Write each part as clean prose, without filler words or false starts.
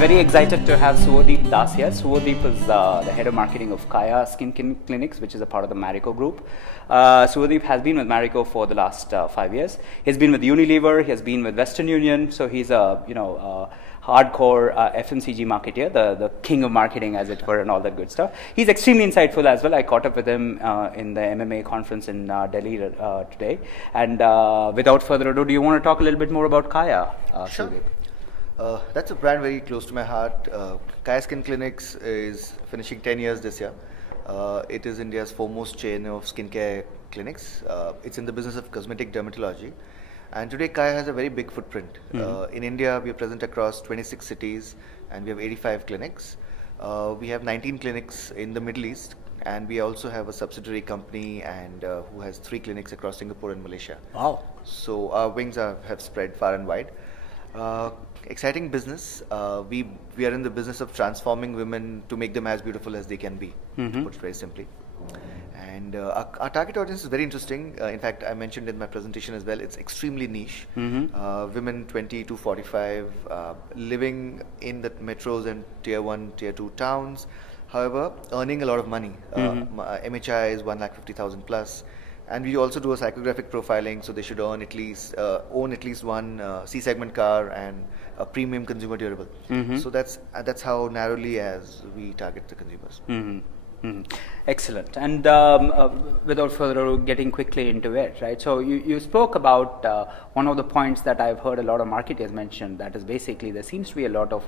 Very excited to have Suvadeep Das here. Suvadeep is the head of marketing of Kaya Skin Clinics, which is a part of the Marico group. Suvadeep has been with Marico for the last 5 years. He's been with Unilever. He has been with Western Union. So he's a hardcore FMCG marketer, the king of marketing, as it were, and all that good stuff. He's extremely insightful as well. I caught up with him in the MMA conference in Delhi today. And without further ado, do you want to talk a little bit more about Kaya, Sure. Suvadeep? That's a brand very close to my heart. Kaya Skin Clinics is finishing 10 years this year. It is India's foremost chain of skincare clinics. It's in the business of cosmetic dermatology. And today Kaya has a very big footprint. In India, we are present across 26 cities and we have 85 clinics. We have 19 clinics in the Middle East, and we also have a subsidiary company and who has 3 clinics across Singapore and Malaysia. Wow. So our wings have spread far and wide. Exciting business. We are in the business of transforming women to make them as beautiful as they can be, to put it very simply. And our target audience is very interesting. In fact, I mentioned in my presentation as well, it's extremely niche. Women 20 to 45 living in the metros and tier 1, tier 2 towns. However, earning a lot of money. MHI is 1,50,000 plus. And we also do a psychographic profiling, so they should own at least one C-segment car and a premium consumer durable. So that's how narrowly as we target the consumers. Excellent. And without further ado, getting quickly into it, right? So you spoke about one of the points that I've heard a lot of marketers mention, that is basically there seems to be a lot of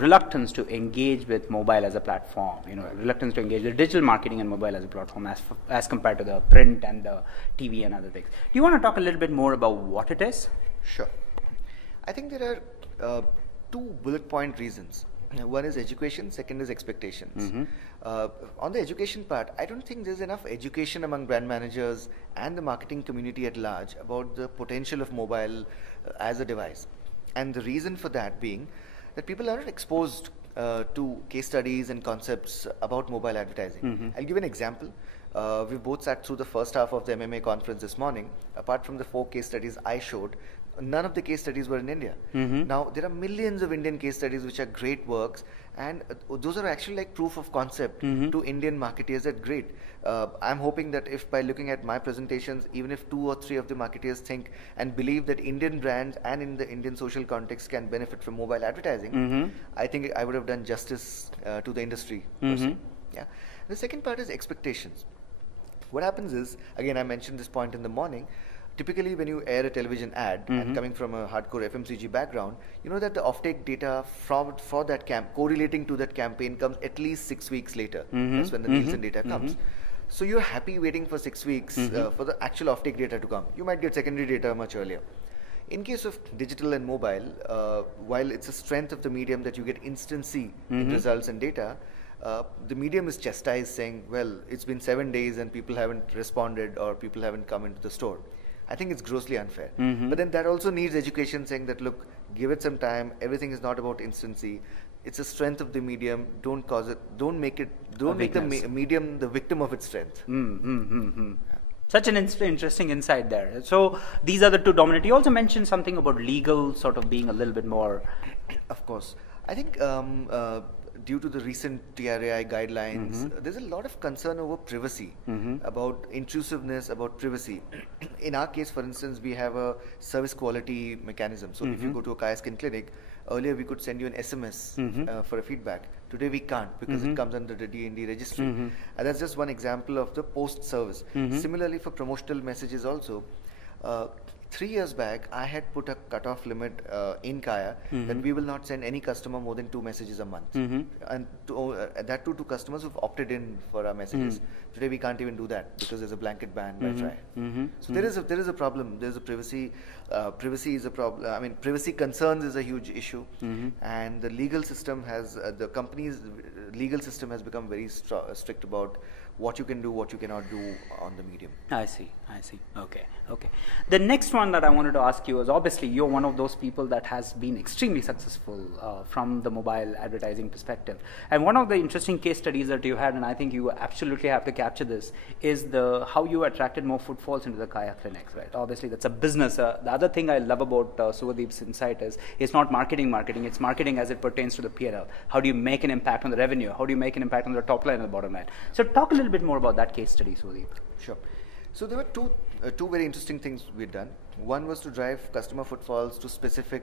reluctance to engage with mobile as a platform, reluctance to engage with digital marketing and mobile as a platform as compared to the print and the TV and other things. Do you want to talk a little bit more about what it is? Sure. I think there are 2 bullet point reasons. One is education, second is expectations. On the education part, I don't think there's enough education among brand managers and the marketing community at large about the potential of mobile as a device. And the reason for that being that people aren't exposed to case studies and concepts about mobile advertising. I'll give an example. We both sat through the first half of the MMA conference this morning. Apart from the 4 case studies I showed, none of the case studies were in India. Now, there are millions of Indian case studies which are great works, and those are actually like proof of concept to Indian marketeers. That's great. I'm hoping that if by looking at my presentations, even if 2 or 3 of the marketeers think and believe that Indian brands and in the Indian social context can benefit from mobile advertising, I think I would have done justice to the industry. Yeah. The second part is expectations. What happens is, again, I mentioned this point in the morning, typically when you air a television ad, and coming from a hardcore FMCG background, you know that the offtake data for that correlating to that campaign comes at least 6 weeks later. That's when the Nielsen data comes. So you're happy waiting for 6 weeks for the actual offtake data to come. You might get secondary data much earlier. In case of digital and mobile, while it's a strength of the medium that you get instancy in results and data, the medium is chastised saying, well, it's been 7 days and people haven't responded or people haven't come into the store. I think it's grossly unfair. But then that also needs education saying that, look, give it some time. Everything is not about instancy. It's a strength of the medium. Don't make the medium the victim of its strength. Such an interesting insight there. So these are the 2 dominant. You also mentioned something about legal sort of being a little bit more. Of course. I think due to the recent TRAI guidelines, there's a lot of concern over privacy, about intrusiveness, about privacy. In our case, for instance, we have a service quality mechanism. So if you go to a Kaya Skin Clinic, earlier we could send you an SMS for a feedback. Today we can't because it comes under the D&D registry. And that's just one example of the post service. Similarly, for promotional messages also, 3 years back, I had put a cutoff limit in Kaya that we will not send any customer more than 2 messages a month, and that too to customers who've opted in for our messages. Today we can't even do that because there's a blanket ban by TRAI. So there is a problem. There's a privacy. Privacy is a problem. I mean, privacy concerns is a huge issue, and the legal system has the companies legal system has become very strict about what you can do, what you cannot do on the medium. I see. Okay. The next one that I wanted to ask you is, obviously you're one of those people that has been extremely successful from the mobile advertising perspective. And one of the interesting case studies that you had, and I think you absolutely have to capture this, is how you attracted more footfalls into the Kaya clinics, right? Obviously that's a business. The other thing I love about Subhadeep's insight is it's not marketing, it's marketing as it pertains to the P&L. How do you make an impact on the revenue? How do you make an impact on the top line and the bottom line? So talk a little bit more about that case study, Subhadeep. Sure. So there were two very interesting things we'd done. One was to drive customer footfalls to specific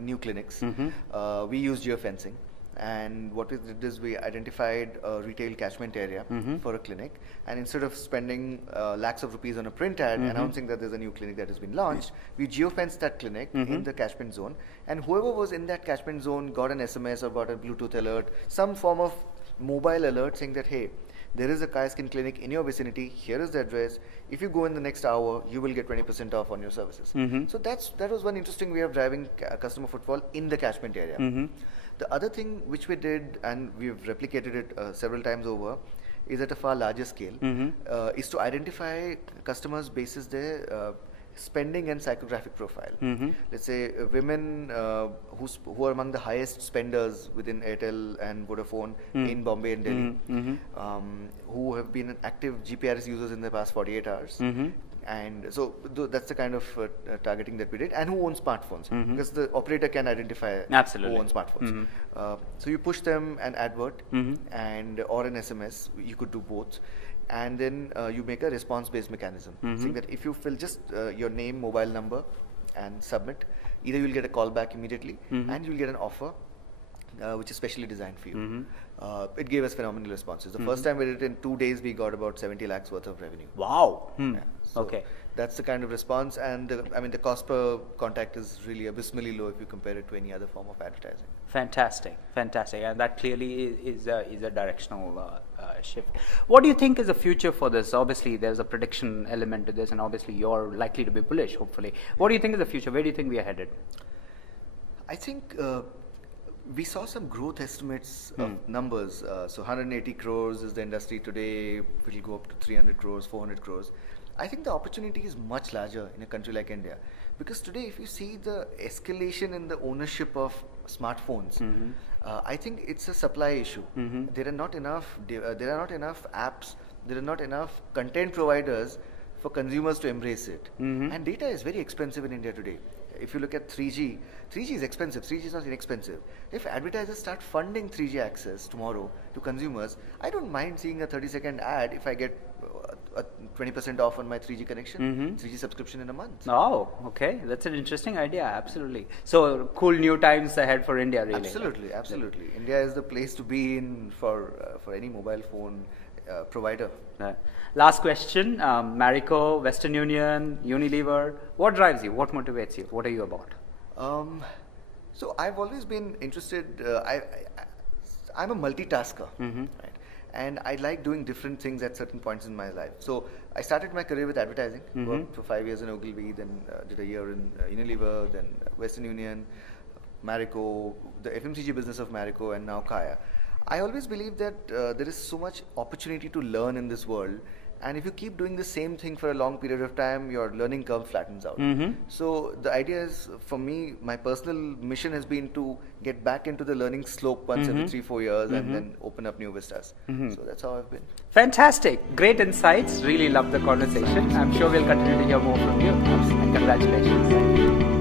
new clinics. We used geofencing, and what we did is we identified a retail catchment area for a clinic, and instead of spending lakhs of rupees on a print ad announcing that there's a new clinic that has been launched, we geofenced that clinic in the catchment zone, and whoever was in that catchment zone got an SMS or got a Bluetooth alert, some form of mobile alert saying that, hey, there is a Kaya Skin clinic in your vicinity, here is the address, if you go in the next hour, you will get 20% off on your services. So that was one interesting way of driving customer footfall in the catchment area. The other thing which we did, and we've replicated it several times over, is at a far larger scale, is to identify customers basis their spending and psychographic profile. Let's say women who are among the highest spenders within Airtel and Vodafone in Bombay and Delhi, who have been active GPRS users in the past 48 hours. And so that's the kind of targeting that we did, and who owns smartphones, because the operator can identify who owns smartphones. So you push them an advert and or an SMS, you could do both. And then you make a response-based mechanism, saying that if you fill just your name, mobile number, and submit, either you'll get a call back immediately, and you'll get an offer which is specially designed for you. It gave us phenomenal responses. The first time we did it in 2 days, we got about 70 lakhs worth of revenue. Wow. Yeah. So okay. That's the kind of response, and the cost per contact is really abysmally low if you compare it to any other form of advertising. Fantastic, and that clearly is a directional shift. What do you think is the future for this? Obviously, there's a prediction element to this, and obviously you're likely to be bullish, hopefully. What do you think is the future? Where do you think we are headed? I think we saw some growth estimates of numbers. So 180 crores is the industry today. It will go up to 300 crores, 400 crores. I think the opportunity is much larger in a country like India, because today if you see the escalation in the ownership of smartphones, I think it's a supply issue. There are not enough apps, there are not enough content providers for consumers to embrace it. And data is very expensive in India today. If you look at 3G is expensive, 3G is not inexpensive. If advertisers start funding 3G access tomorrow to consumers, I don't mind seeing a 30-second ad if I get a 20% off on my 3G connection, 3G subscription in a month. Oh, okay. That's an interesting idea, absolutely. So, cool new times ahead for India, really. Absolutely. India is the place to be in for any mobile phone provider. Last question, Marico, Western Union, Unilever, what drives you? What motivates you? What are you about? So I've always been interested, I'm a multitasker, right? And I like doing different things at certain points in my life. So I started my career with advertising, worked for 5 years in Ogilvy, then did a year in Unilever, then Western Union, Marico, the FMCG business of Marico, and now Kaya. I always believe that there is so much opportunity to learn in this world, and if you keep doing the same thing for a long period of time, your learning curve flattens out. So the idea is, for me, my personal mission has been to get back into the learning slope once every 3-4 years and then open up new vistas. So that's how I've been. Fantastic. Great insights. Really love the conversation. I'm sure we'll continue to hear more from you. And congratulations.